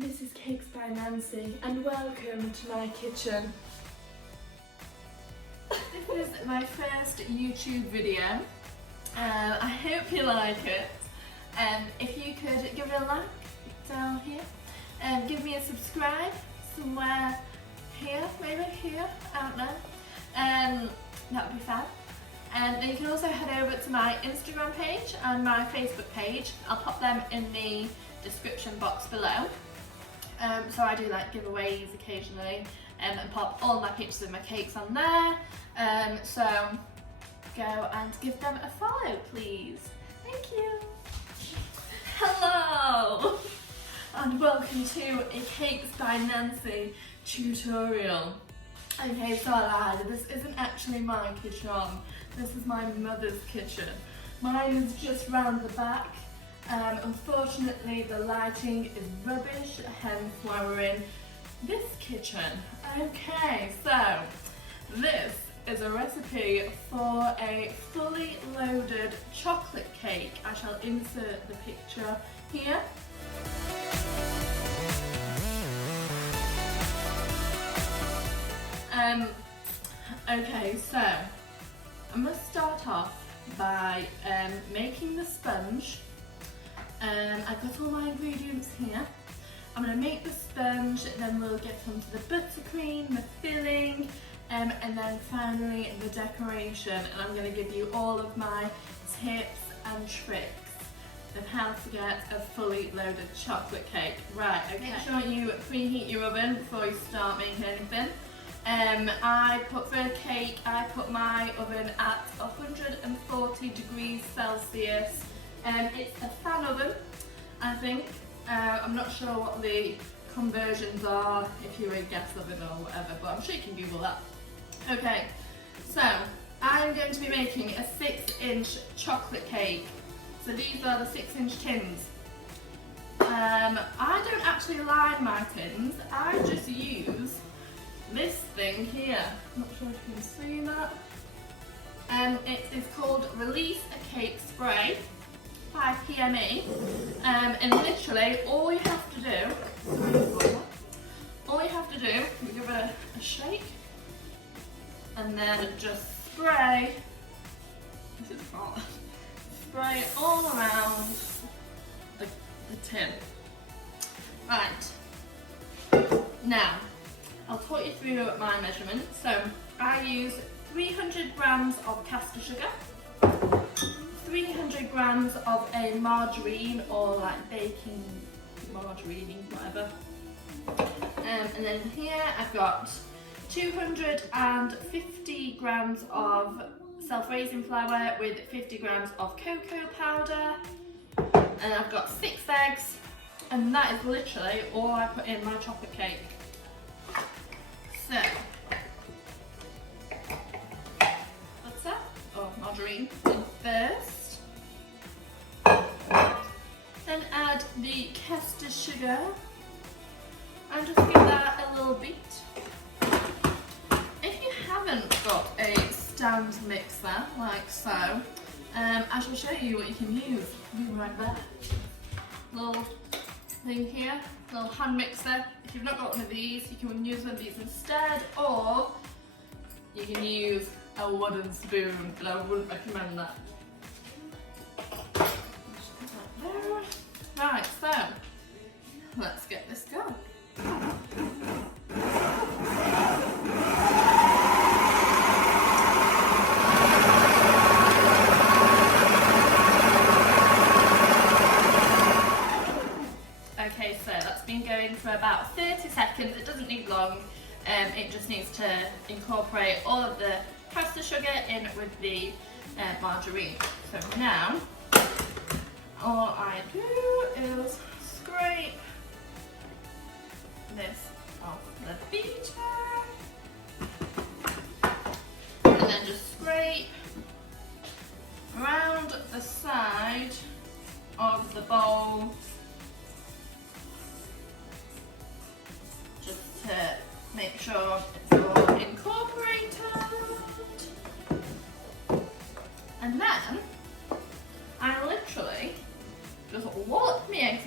This is Cakes by Nancy and welcome to my kitchen. This is my first YouTube video. I hope you like it. If you could give it a like down here, give me a subscribe somewhere here, maybe here, I don't know. That would be fab. Then you can also head over to my Instagram page and my Facebook page. I'll pop them in the description box below. So I do like giveaways occasionally and pop all my pictures of my cakes on there. So go and give them a follow, please. Thank you. Hello and welcome to a Cakes by Nancy tutorial. Okay, so I lied. This isn't actually my kitchen. This is my mother's kitchen. Mine is just round the back. Unfortunately, the lighting is rubbish, hence why we're in this kitchen. Okay, so this is a recipe for a fully loaded chocolate cake. I shall insert the picture here. Okay, so I must start off by making the sponge. I've got all my ingredients here. I'm going to make the sponge, then we'll get onto the buttercream, the filling, and then finally the decoration. And I'm going to give you all of my tips and tricks of how to get a fully loaded chocolate cake. Right, okay. Make sure you preheat your oven before you start making anything. For a cake, I put my oven at 140 degrees Celsius. It's a fan oven, I think. I'm not sure what the conversions are if you're a gas oven or whatever, but I'm sure you can Google that. Okay, so I'm going to be making a 6-inch chocolate cake. So these are the 6-inch tins. I don't actually line my tins, I just use this thing here. I'm not sure if you can see that. It is called Release a Cake Spray by PME. And literally all you have to do, is give it a shake and then just spray. This is hot. Spray all around the tin. Right. Now, I'll talk you through my measurements. So I use 300 grams of caster sugar, 300 grams of a margarine or like baking margarine, whatever. And then here I've got 250 grams of self-raising flour with 50 grams of cocoa powder. And I've got 6 eggs, and that is literally all I put in my chocolate cake. So, butter or margarine in first. Then add the caster sugar and just give that a little beat. If you haven't got a stand mixer like so, I shall show you what you can use. I'll be right there. Little thing here, little hand mixer. If you've not got one of these, you can use one of these instead, or you can use a wooden spoon, but I wouldn't recommend that. Right, so let's get this going. Okay, so that's been going for about 30 seconds. It doesn't need long. It just needs to incorporate all of the caster sugar in with the margarine. So now, all I do is scrape this off the beater, and then just scrape around the side of the bowl, just to make sure it's all incorporated. And then I literally just wallop my eggs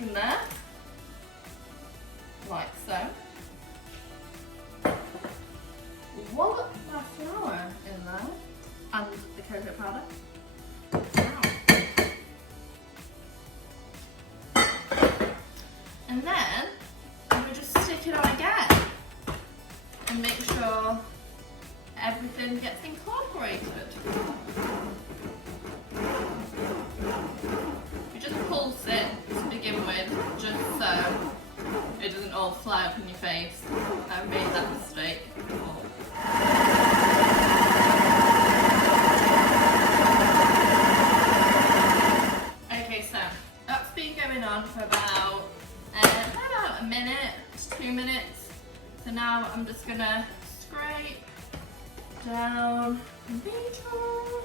like so. Wallop my flour in there and the cocoa powder. And then I'm going to just stick it on again and make sure everything gets incorporated. You just pulse it to begin with, just so it doesn't all fly up in your face. I made that mistake before. Okay, so that's been going on for about a minute, 2 minutes. So now I'm just gonna scrape down the beetroot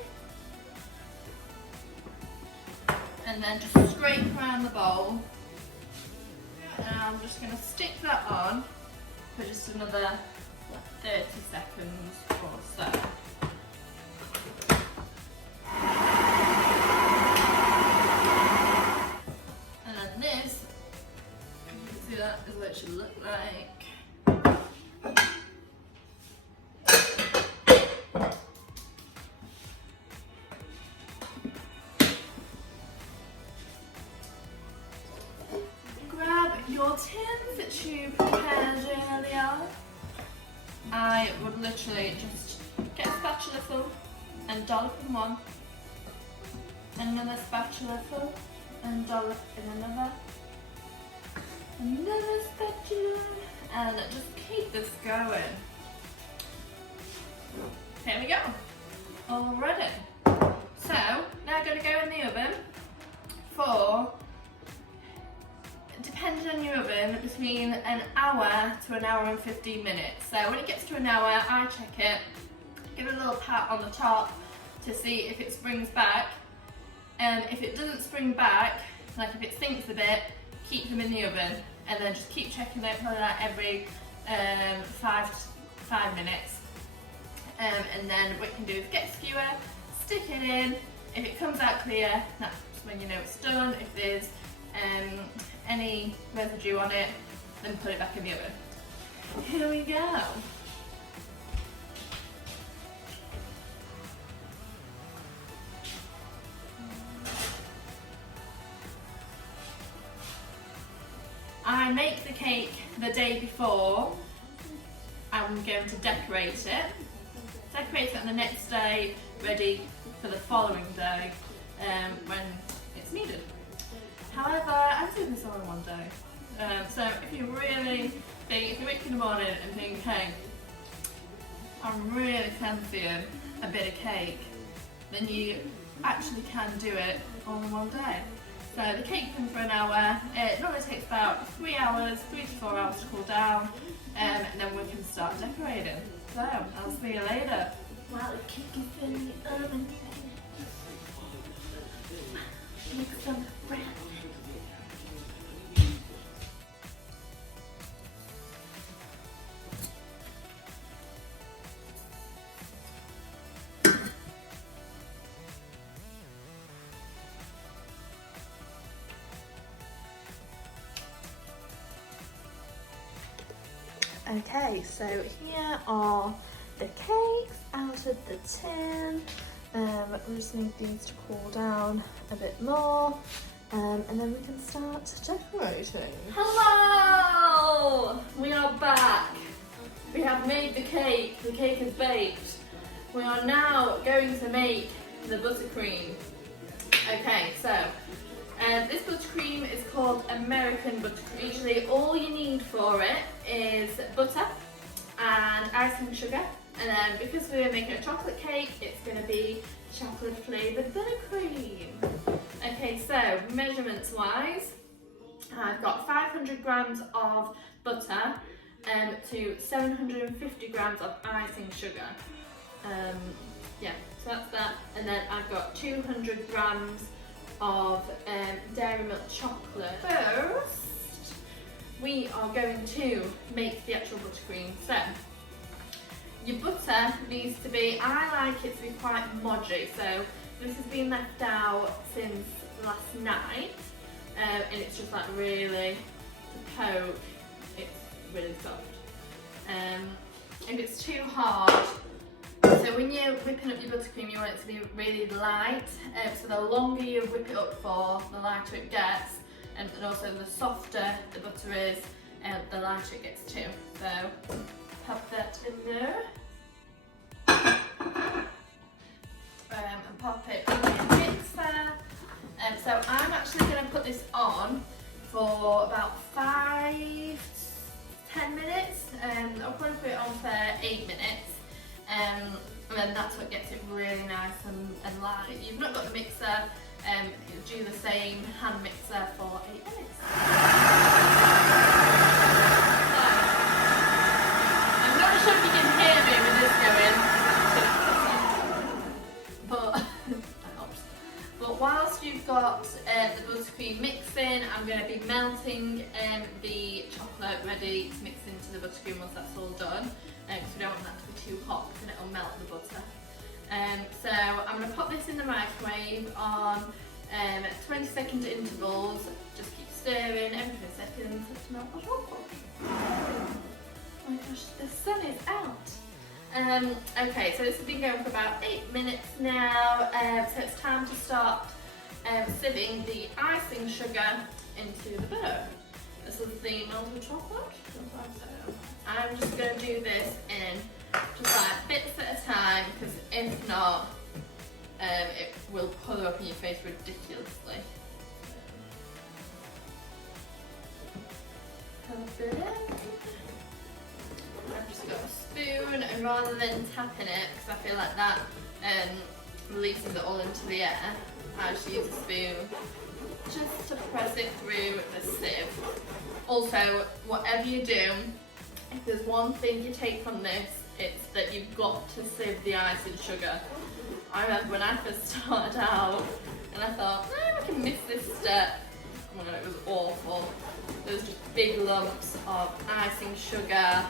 and then just scrape around the bowl. And I'm just gonna stick that on for just another 30 seconds or so. And then this, you can see that is what it should look like. Grab your tins that you prepared earlier. I would literally just get a spatula full and dollop in one, another spatula full and dollop in another spatula, and just keep this going. Here we go, all ready. So now I'm going to go in the oven for, depending on your oven, between an hour to an hour and 15 minutes. So when it gets to an hour, I check it, give it a little pat on the top to see if it springs back. If it doesn't spring back, like if it sinks a bit, keep them in the oven and then just keep checking it probably like every 5 minutes. And then what you can do is get a skewer, stick it in. If it comes out clear, that's when you know it's done. If there's any residue on it, then put it back in the oven. Here we go. I make the cake the day before. I'm going to decorate it. Decorate it on the next day, ready for the following day when it's needed. However, I'm doing this all in one day. So if you really think, if you wake in the morning and think, hey, I'm really fancying a bit of cake, then you actually can do it all in one day. So the cake comes for an hour. It normally takes about 3 hours, 3 to 4 hours to cool down, and then we can start decorating. So I'll see you later. While the cake is in the oven, make some bread. Okay, so here are the cakes out of the tin. We just need these to cool down a bit more, and then we can start decorating. Hello! We are back. We have made the cake is baked. We are now going to make the buttercream. Okay, so this buttercream is called American buttercream. Usually all you need for it is butter and icing sugar, and then because we're making a chocolate cake, it's going to be chocolate flavoured buttercream. Okay, so measurements wise, I've got 500 grams of butter to 750 grams of icing sugar. Yeah, so that's that, and then I've got 200 grams of dairy milk chocolate. First, we are going to make the actual buttercream. So, your butter needs to be, I like it to be quite modgy, so this has been left out since last night, and it's just like really to poke. It's really soft. If it's too hard, so when you're whipping up your buttercream, you want it to be really light. So the longer you whip it up for, the lighter it gets, and also the softer the butter is, the lighter it gets too. So pop that in there. And pop it in the mixer. So I'm actually going to put this on for about 5-10 minutes. I'll probably put it on for 8 minutes. And then that's what gets it really nice and light. You've not got the mixer, you do the same hand mixer for 8 minutes. So, I'm not sure if you can hear me with this going. But whilst you've got the buttercream mixing, I'm going to be melting the chocolate ready to mix into the buttercream once that's all done, because we don't want that to be too hot because then it'll melt the butter. So I'm going to pop this in the microwave on 20-second intervals. Just keep stirring every 20 seconds to melt the chocolate. Oh my gosh, the sun is out. Okay, so this has been going for about 8 minutes now, so it's time to start sieving the icing sugar into the butter. This is the melted chocolate. I'm just going to do this in just like bits at a time, because if not, it will pull up in your face ridiculously. Put it in. I've just got a spoon, and rather than tapping it, because I feel like that releases it all into the air, I just use a spoon just to press it through the sieve. Also, whatever you do, if there's one thing you take from this, it's that you've got to sieve the icing sugar. I remember when I first started out, and I thought, I can miss this step. Oh my god, it was awful. There was just big lumps of icing sugar,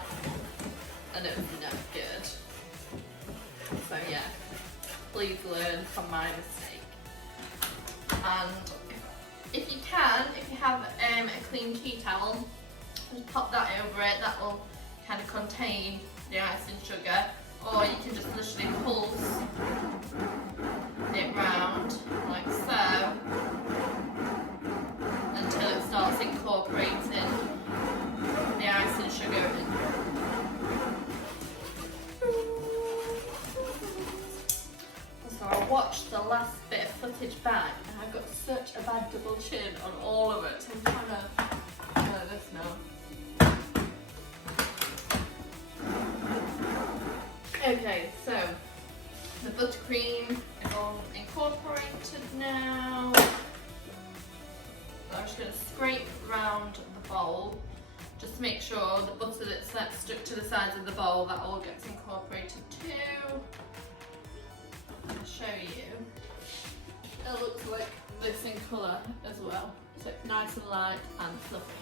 and it was no good. So yeah, please learn from my mistake. And if you have a clean tea towel, just pop that over it. That will kind of contain the icing sugar, or you can just literally pulse it round like so until it starts incorporating the icing sugar in. So I watched the last bit of footage back, and I've got such a bad double chin on all of it, so I'm trying to do this now. Okay, so the buttercream is all incorporated now. I'm just going to scrape around the bowl just to make sure the butter that's stuck to the sides of the bowl, that all gets incorporated too. I'll show you. It looks like this in colour as well, so it's nice and light and fluffy.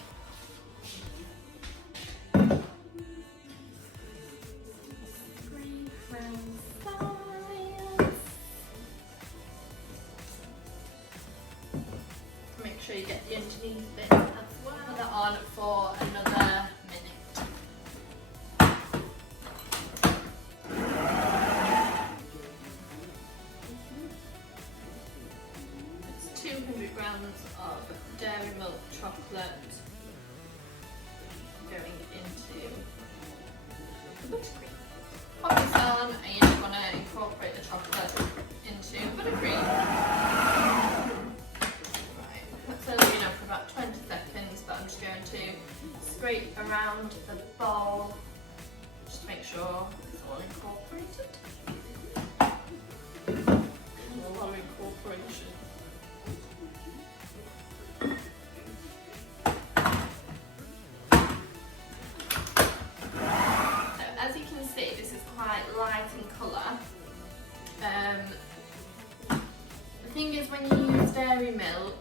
Make sure you get the underneath bit as well. Put that on for another minute. It's 200 grams of dairy milk chocolate going into the buttercream. Pop this on, and you just want to incorporate the chocolate into buttercream. That's only enough for about 20 seconds, but I'm just going to scrape around the bowl just to make sure it's all incorporated. A lot of incorporation. So as you can see, this is quite light in colour. The thing is, when you use dairy milk,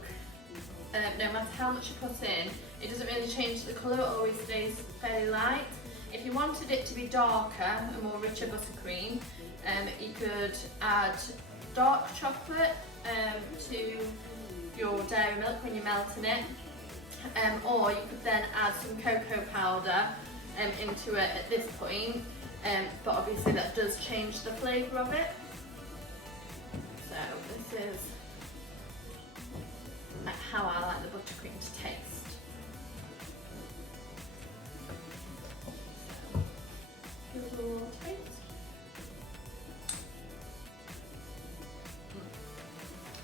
no matter how much you put in, it doesn't really change the colour, it always stays fairly light. If you wanted it to be darker, a more richer buttercream, you could add dark chocolate to your dairy milk when you're melting it. or you could then add some cocoa powder into it at this point, but obviously that does change the flavour of it. So this is like how I like the buttercream to taste. So, give it a little taste.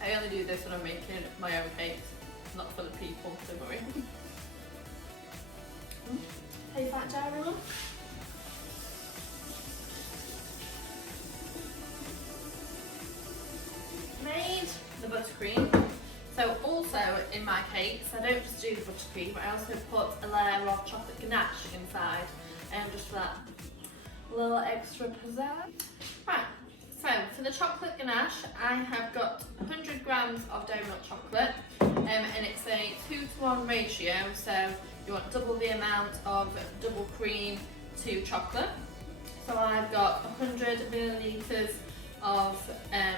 I only do this when I'm making my own cakes, not for the people, don't worry. Taste that dairy one. Made the buttercream. So also in my cakes, I don't just do the buttercream, I also put a layer of chocolate ganache inside, just for that little extra pizzazz. Right, so for the chocolate ganache, I have got 100 grams of donut chocolate, and it's a 2-to-1 ratio, so you want double the amount of double cream to chocolate. So I've got 100 millilitres of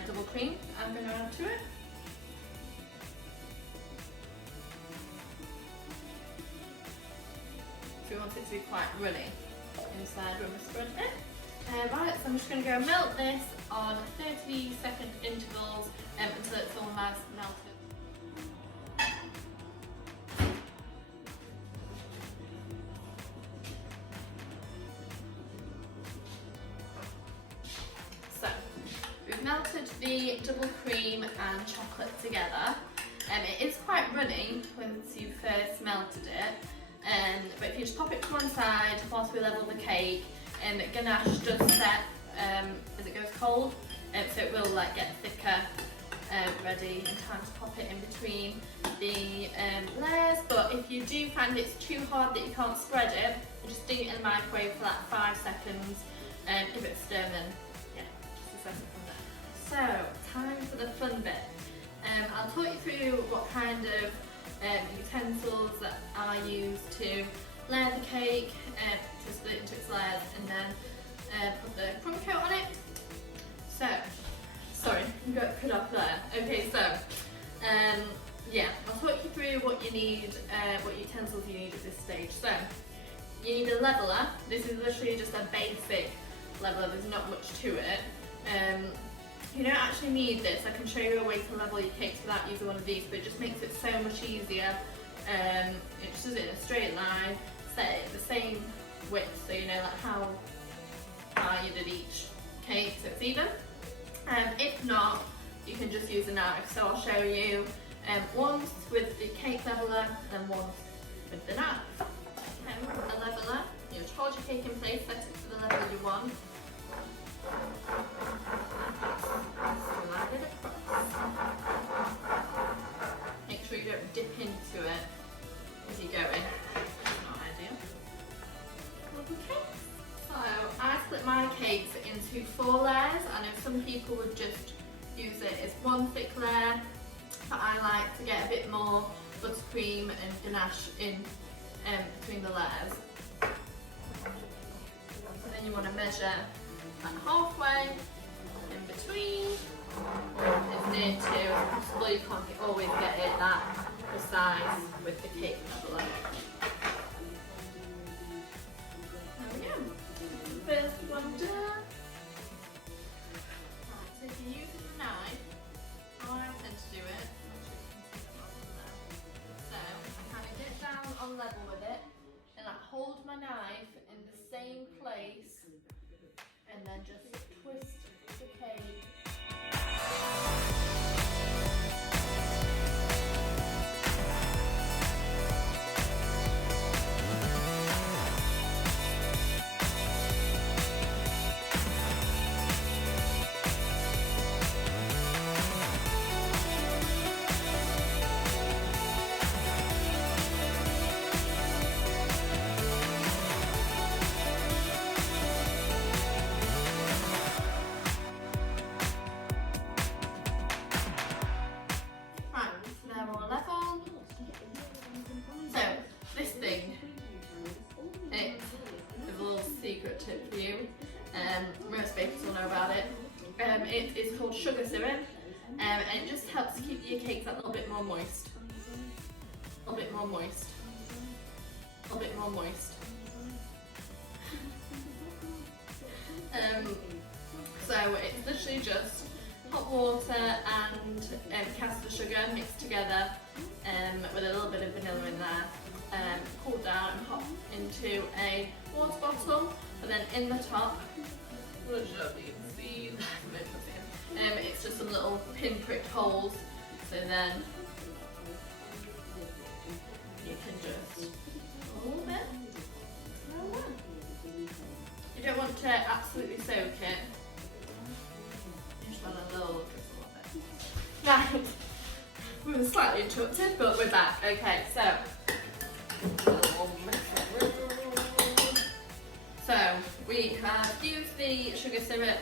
double cream I'm going to add to it. We want it to be quite runny inside when we spread it. Right, so I'm just going to go melt this on 30-second intervals until it's almost melted. So we've melted the double cream and chocolate together. It is quite runny once you first melted it. But if you just pop it to one side whilst we level the cake, ganache does set as it goes cold, so it will like get thicker, ready in time to pop it in between the layers. But if you do find it's too hard that you can't spread it, just stick it in the microwave for like 5 seconds, give it a stir, then yeah, just assess it from there. So time for the fun bit. I'll talk you through what kind of utensils that I use to layer the cake, to split it into its layers, and then put the crumb coat on it. So, sorry, I got cut off there. Okay, so yeah, I'll talk you through what you need, what utensils you need at this stage. So, you need a leveler. This is literally just a basic leveler, there's not much to it. You don't actually need this. I can show you a way to level your cakes without using one of these, but it just makes it so much easier. It just does it in a straight line, set it the same width, so you know like how high you did each cake, so it's even. If not, you can just use a knife. So I'll show you once with the cake leveler and once with the knife. A leveler, you just hold your cake in place, set it to the level you want. Slide it across. Make sure you don't dip into it as you go in. That's not ideal. Okay. So I split my cakes into 4 layers. I know some people would just use it as one thick layer, but I like to get a bit more buttercream and ganache in between the layers. So then you want to measure halfway in between, or as near to as possible. You can't always get it that precise with the cake leveler. There we go. First one done. Right, so if you're using a knife, how I tend to do it, so I kind of get down on level with it, and I hold my knife in the same place, and then just twist the cake. Tip for you, most bakers will know about it. It is called sugar syrup, and it just helps keep your cakes a little bit more moist. A little bit more moist. more moist. So it's literally just hot water and caster sugar mixed together with a little bit of vanilla in there, cooled down and pop into a water bottle, and then in the top, it's just some little pin-pricked holes, so then you can just a little bit. You don't want to absolutely soak it. You just want a little bit. Right, we were slightly interrupted, but we're back. Okay, so we have used the sugar syrup,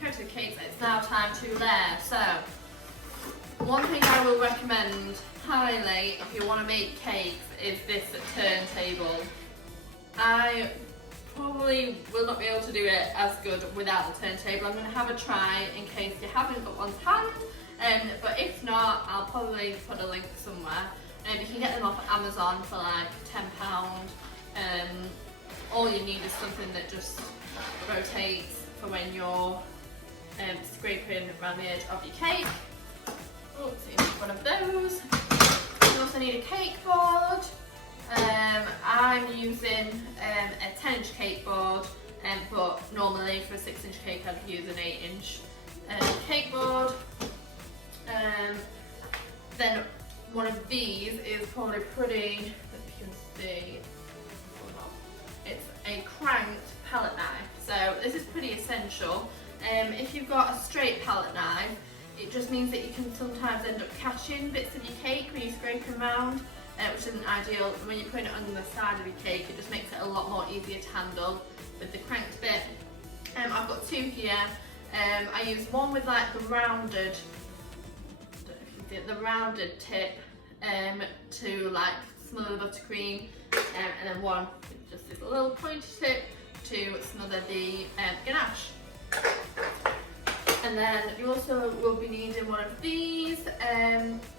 coated the cakes. It's now time to layer. So one thing I will recommend highly if you want to make cakes is this turntable. I probably will not be able to do it as good without the turntable. I'm going to have a try in case you haven't got one to hand, but if not, I'll probably put a link somewhere. You can get them off Amazon for like £10. All you need is something that just rotates for when you're scraping around the edge of your cake. Oh, so you need one of those. You also need a cake board. I'm using a 10-inch cake board, but normally for a 6-inch cake I'd use an 8-inch cake board. Then one of these is probably pretty, as you can see, it's a cranked palette knife. So this is pretty essential. If you've got a straight palette knife, it just means that you can sometimes end up catching bits of your cake when you're scraping around, which isn't ideal. When you're putting it on the side of your cake, it just makes it a lot more easier to handle with the cranked bit. I've got two here. I use one with like the rounded, I don't know if you can see it, the rounded tip to like smother the buttercream, and then one with just this little pointy tip to smother the ganache. And then you also will be needing one of these.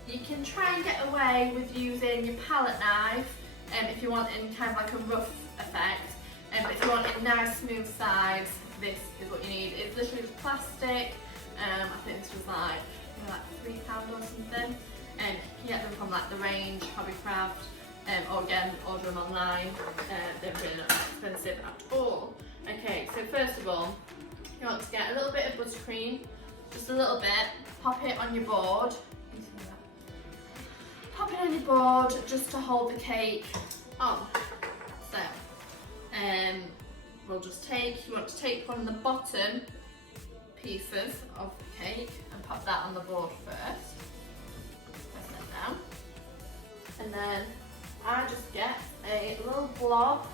You can try and get away with using your palette knife if you want in kind of like a rough effect. But if you want it nice smooth sides, this is what you need. It's literally just plastic. I think this was like £3 or something. And you can get them from like The Range, Hobbycraft, or again order them online. They're really not expensive at all. Okay, so first of all, you want to get a little bit of buttercream, just a little bit, pop it on your board. Pop it on your board just to hold the cake on. So, we'll just you want to take one of the bottom pieces of the cake and pop that on the board first. Press that down. And then I just get a little blob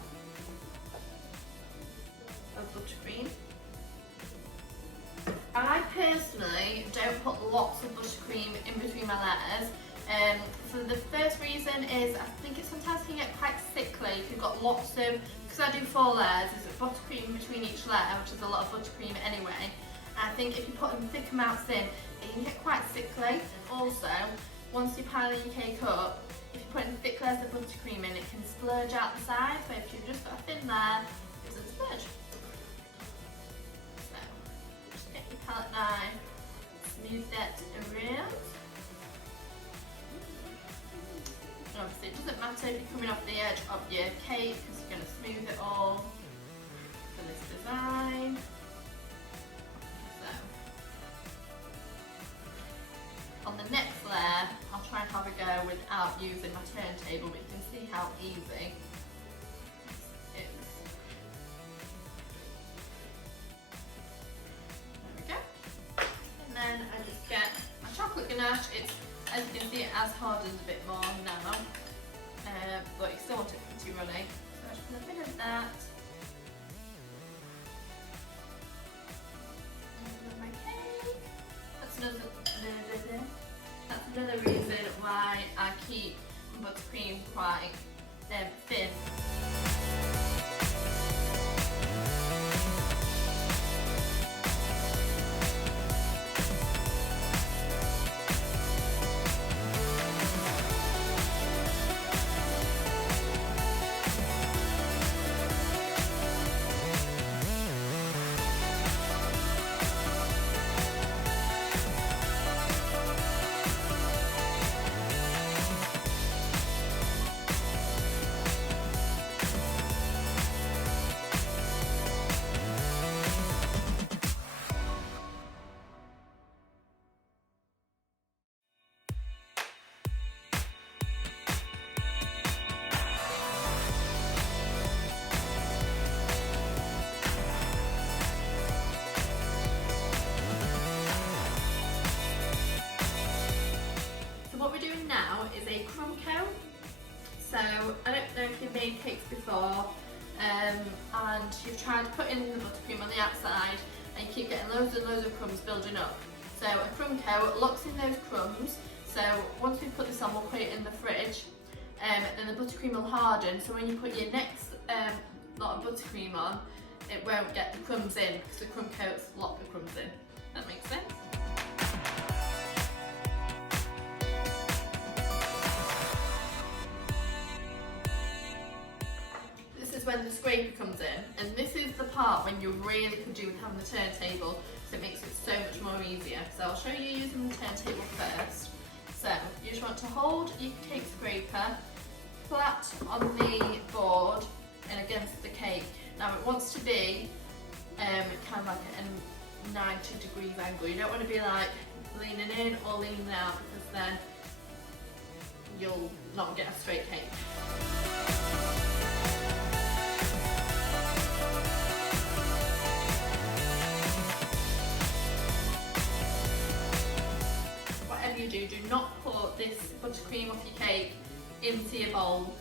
of buttercream. I personally don't put lots of buttercream in between my layers. So the first reason is I think it sometimes can get quite sickly if you've got lots of, because I do 4 layers, there's buttercream between each layer, which is a lot of buttercream anyway. I think if you put in thick amounts in, it can get quite sickly. Also, once you're piling your cake up, if you put in thick layers of buttercream in, it can splurge out the sides, but if you've just got a thin layer, it doesn't splurge. Palette knife, smooth that around. And obviously it doesn't matter if you're coming off the edge of your cake because you're going to smooth it all for this design. So, on the next layer, I'll try and have a go without using my turntable, but you can see how easy it is. Then I just get my chocolate ganache. It's, as you can see, it has hardened a bit more now, but you still want it pretty runny. So I just put a bit of that. And my cake. That's another reason why I keep buttercream quite thin. is a crumb coat. So I don't know if you've made cakes before and you've tried putting the buttercream on the outside and you keep getting loads and loads of crumbs building up. So a crumb coat locks in those crumbs. So once we put this on, we'll put it in the fridge. Then the buttercream will harden, so when you put your next lot of buttercream on, it won't get the crumbs in because the crumb coats lock the crumbs in. That makes sense? This is when the scraper comes in, and this is the part when you really could do with having the turntable, so it makes it so much more easier. So I'll show you using the turntable first. So you just want to hold your cake scraper flat on the board and against the cake. Now it wants to be kind of like a 90 degrees angle. You don't want to be like leaning in or leaning out because then you'll not get a straight cake. Whatever you do not put this buttercream off your cake into your bowl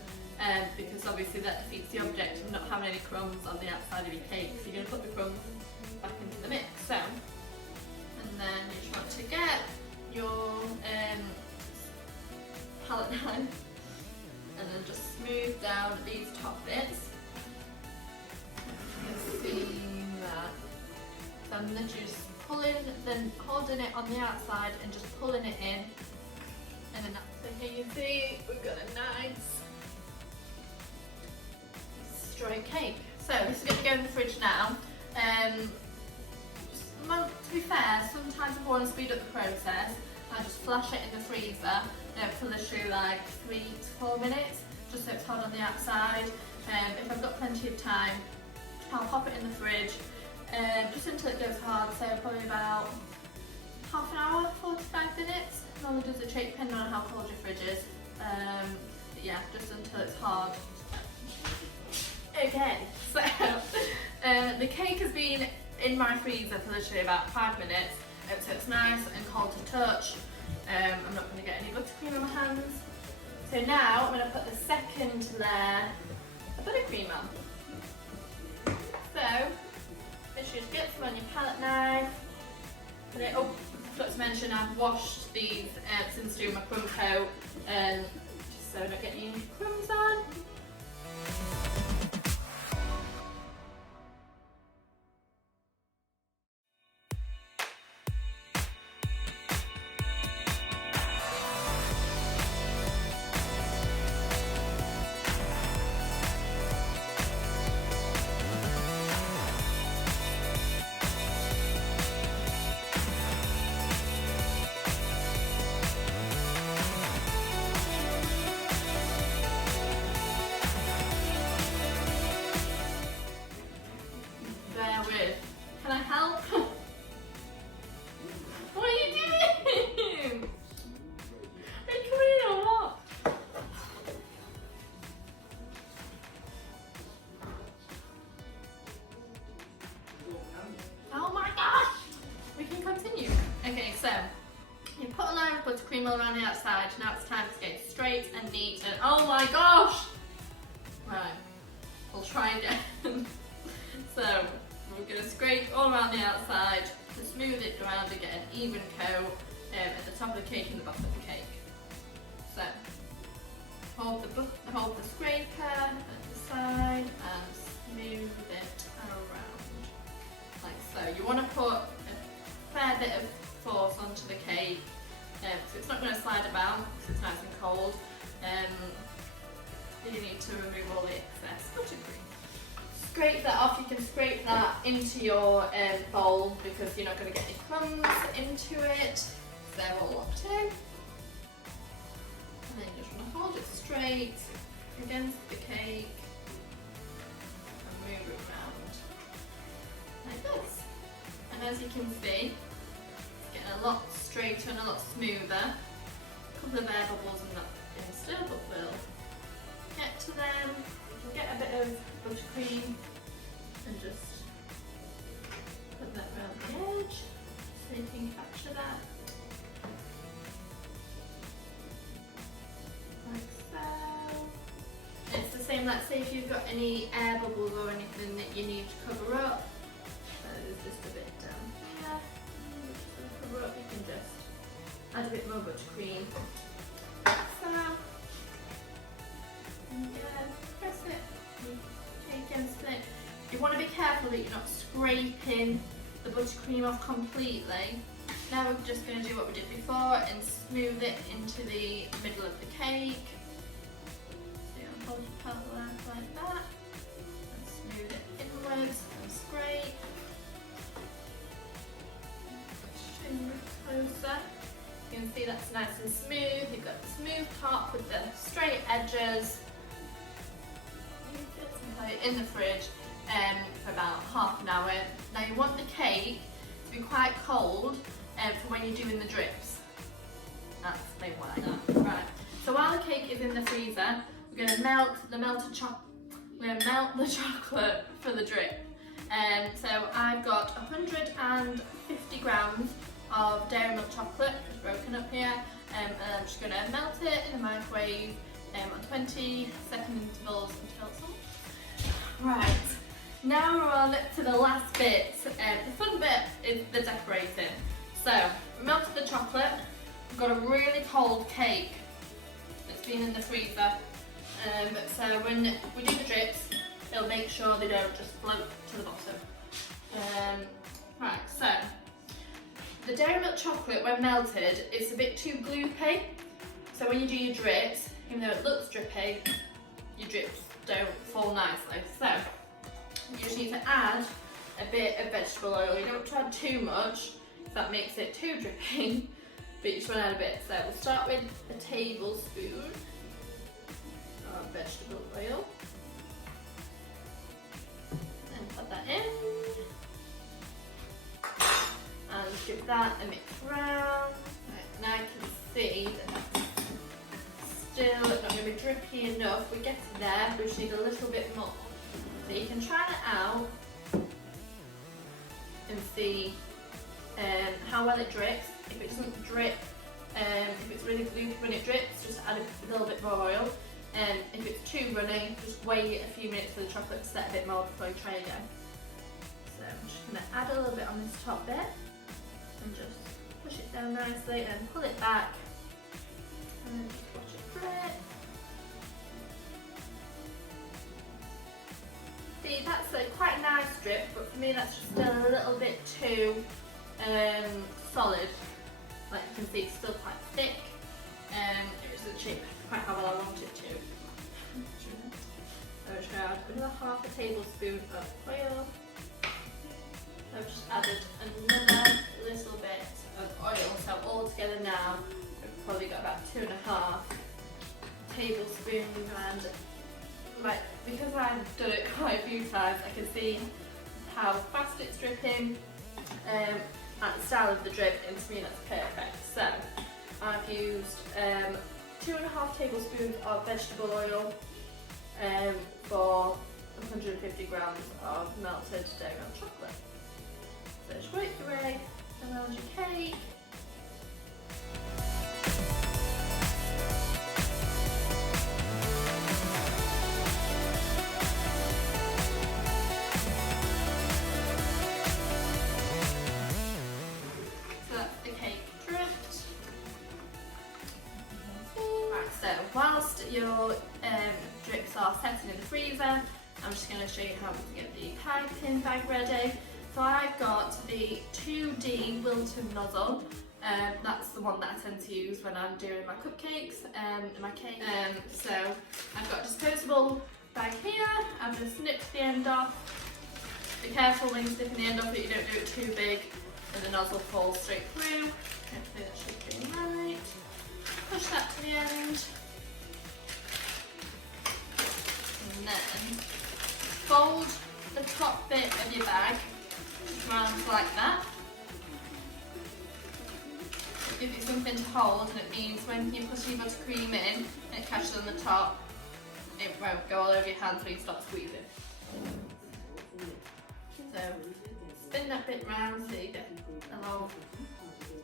because obviously that defeats the object of not having any crumbs on the outside of your cake. So you're going to put the crumbs back into the mix. So, and then you just want to get your palette knife and then just smooth down these top bits. You can see that. Then the juice pulling, then holding it on the outside and just pulling it in. And then so here you see we've got a nice strawberry cake. So this is going to go in the fridge now. To be fair, sometimes if I want to speed up the process, I just flash it in the freezer for literally like 3 to 4 minutes, just so it's hard on the outside. If I've got plenty of time, I'll pop it in the fridge just until it goes hard, so probably about half an hour, 45 minutes. Normally does a shake depending on how cold your fridge is. Yeah, just until it's hard. Okay, so the cake has been in my freezer for literally about 5 minutes, so it's nice and cold to touch. I'm not going to get any buttercream on my hands. So now I'm going to put the second layer of buttercream on. So make sure you get some on your palette knife. Oh, I forgot to mention I've washed these since doing my crumb coat, just so I don't get any crumbs on. Can I help? What are you doing? Are you coming in or what? Oh my gosh! We can continue. Okay, so you put a layer of buttercream all around the outside. Now it's time to get straight and neat and oh my gosh! Right, we'll try again. So we're going to scrape all around the outside to smooth it around and get an even coat at the top of the cake and the bottom of the cake. So hold the scraper at the side and smooth it around like so. You want to put a fair bit of force onto the cake so it's not going to slide about because it's nice and cold. You need to remove all the excess buttercream. Scrape that off. You can scrape that into your bowl because you're not going to get any crumbs into it. So they're all locked in. And then you just want to hold it straight against the cake and move it around like this. And as you can see, it's getting a lot straighter and a lot smoother. A couple of air bubbles and that in still, but we'll get to them. You can get a bit of buttercream and just put that around the edge so you can capture that. let's say if you've got any air bubbles or anything that you need to cover up. So there's just a bit down here. Just cover up, you can just add a bit more buttercream. So, and press it, okay, against it. You want to be careful that you're not scraping the buttercream off completely. Now we're just going to do what we did before and smooth it into the middle of the cake. So you hold your palette like that and smooth it inwards and scrape. Closer. You can see that's nice and smooth. You've got the smooth top with the straight edges. Put it in the fridge for about half an hour. Now you want the cake to be quite cold for when you're doing the drips. That's maybe why that. Right. So while the cake is in the freezer, we're going to melt the chocolate for the drip. So I've got 150 grams of dairy milk chocolate, just broken up here, and I'm just going to melt it in the microwave on 20-second intervals until it's on. Right, now we're on to the last bit. The fun bit is the decorating. So, melted the chocolate, we've got a really cold cake that's been in the freezer. So when we do the drips, it'll make sure they don't just float to the bottom. Right, so the dairy milk chocolate, when melted, is a bit too gloopy. So when you do your drips, even though it looks drippy, your drips don't fall nicely. So you just need to add a bit of vegetable oil. You don't want to add too much, because that makes it too drippy, but you just want to add a bit. So we'll start with a tablespoon of vegetable oil. And put that in. And give that a mix round. Right, now I can see that that's still not going to be drippy enough. We're getting there, but we just need a little bit more. So you can try it out and see how well it drips. If it doesn't drip, if it's really gloopy when it drips, just add a little bit more oil. And if it's too runny, just wait a few minutes for the chocolate to set a bit more before you try again. So I'm just going to add a little bit on this top bit and just push it down nicely and pull it back and then just watch it drip. See, that's quite a nice drip, but for me that's just still a little bit too solid. Like you can see, it's still quite thick. It doesn't shape quite how well I want it to. So I'm just going to add another half a tablespoon of oil. I've just added another little bit of oil, so altogether now I've probably got about 2.5 tablespoons, and like, because I've done it quite a few times, I can see how fast it's dripping and the style of the drip, and to me that's perfect. So I've used 2.5 tablespoons of vegetable oil for 150 grams of melted dairy milk chocolate. So just work your way around your cake. So that's the cake dripped. Right, so whilst your drips are setting in the freezer, I'm just going to show you how to get the piping bag ready. So I've got the 2D Wilton nozzle. That's the one that I tend to use when I'm doing my cupcakes and my cake. So I've got a disposable bag here. I've just snipped the end off. Be careful when you're snipping the end off that you don't do it too big and the nozzle falls straight through. Hopefully that should be right. Push that to the end. And then fold the top bit of your bag around like that. It gives you something to hold, and it means when you put your buttercream in and it catches on the top, it won't go all over your hands when you start squeezing. So spin that bit round so you get a whole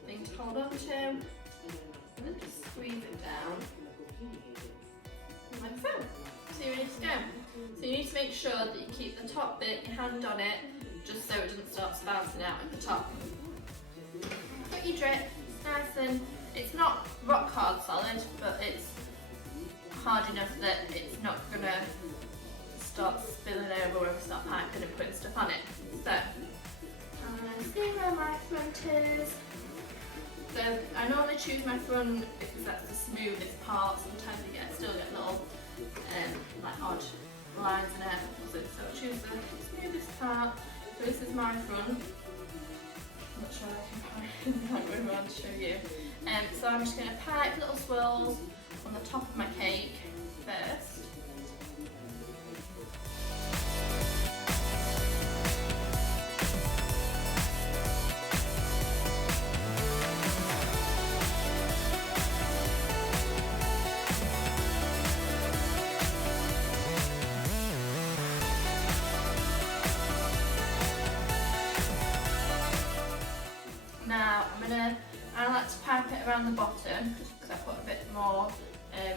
thing to hold on to, and then just squeeze it down like so. So you're ready to go. So you need to make sure that you keep the top bit, your hand on it, just so it doesn't start spouting out at the top. Put your drip, it's nice and, it's not rock hard solid, but it's hard enough that it's not gonna start spilling over when we start piping and putting stuff on it. So, see where my front is. So I normally choose my front because that's the smoothest part. Sometimes you still get little like odd lines and air bubbles. So I choose the smoothest part. So this is my front. I'm not sure I can find the right way around to show you. So I'm just going to pipe little swirls on the top of my cake first. Now I like to pipe it around the bottom just because I put a bit more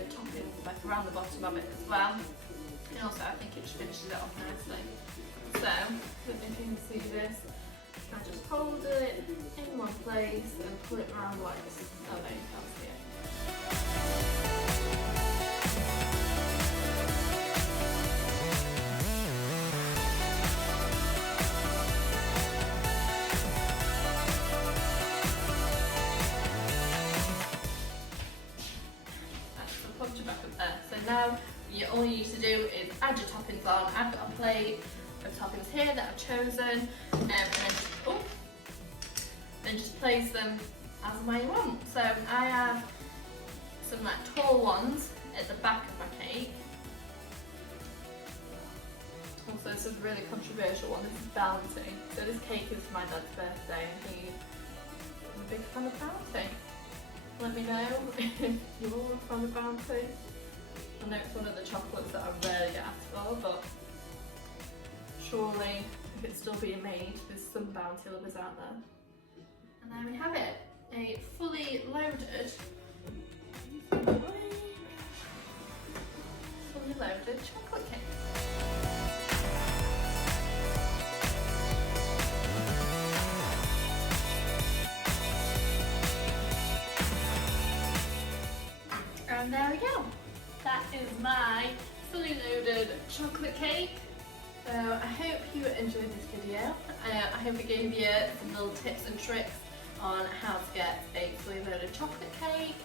topping like around the bottom of it as well, and also I think it just finishes it off nicely. So if you can see this, I just hold it in one place and pull it around like this. Oh no, you can't see it. So now all you need to do is add your toppings on. I've got a plate of toppings here that I've chosen, and then just place them as and where you want. So I have some like tall ones at the back of my cake. Also, this is a really controversial one. This is bounty. So this cake is for my dad's birthday, and he's a big fan of bounty. Let me know if you're a fan of bounty. I know it's one of the chocolates that I rarely get asked for, but surely if it's still being made, there's some bounty lovers out there. And there we have it, a fully loaded chocolate cake. And there we go. That is my fully loaded chocolate cake. So I hope you enjoyed this video. I hope it gave you some little tips and tricks on how to get a fully loaded chocolate cake.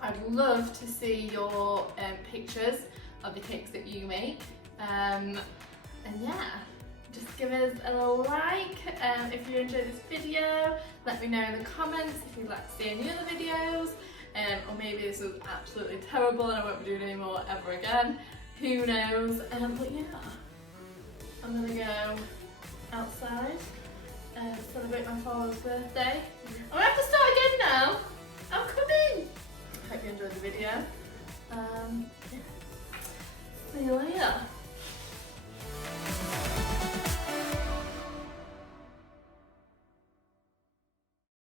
I'd love to see your pictures of the cakes that you make. And yeah, just give us a little like if you enjoyed this video. Let me know in the comments if you'd like to see any other videos. Or maybe this was absolutely terrible and I won't be doing any more ever again. Who knows? But yeah, I'm gonna go outside and celebrate my father's birthday. I'm gonna have to start again now. I'm coming. Hope you enjoyed the video. Yeah. See you later.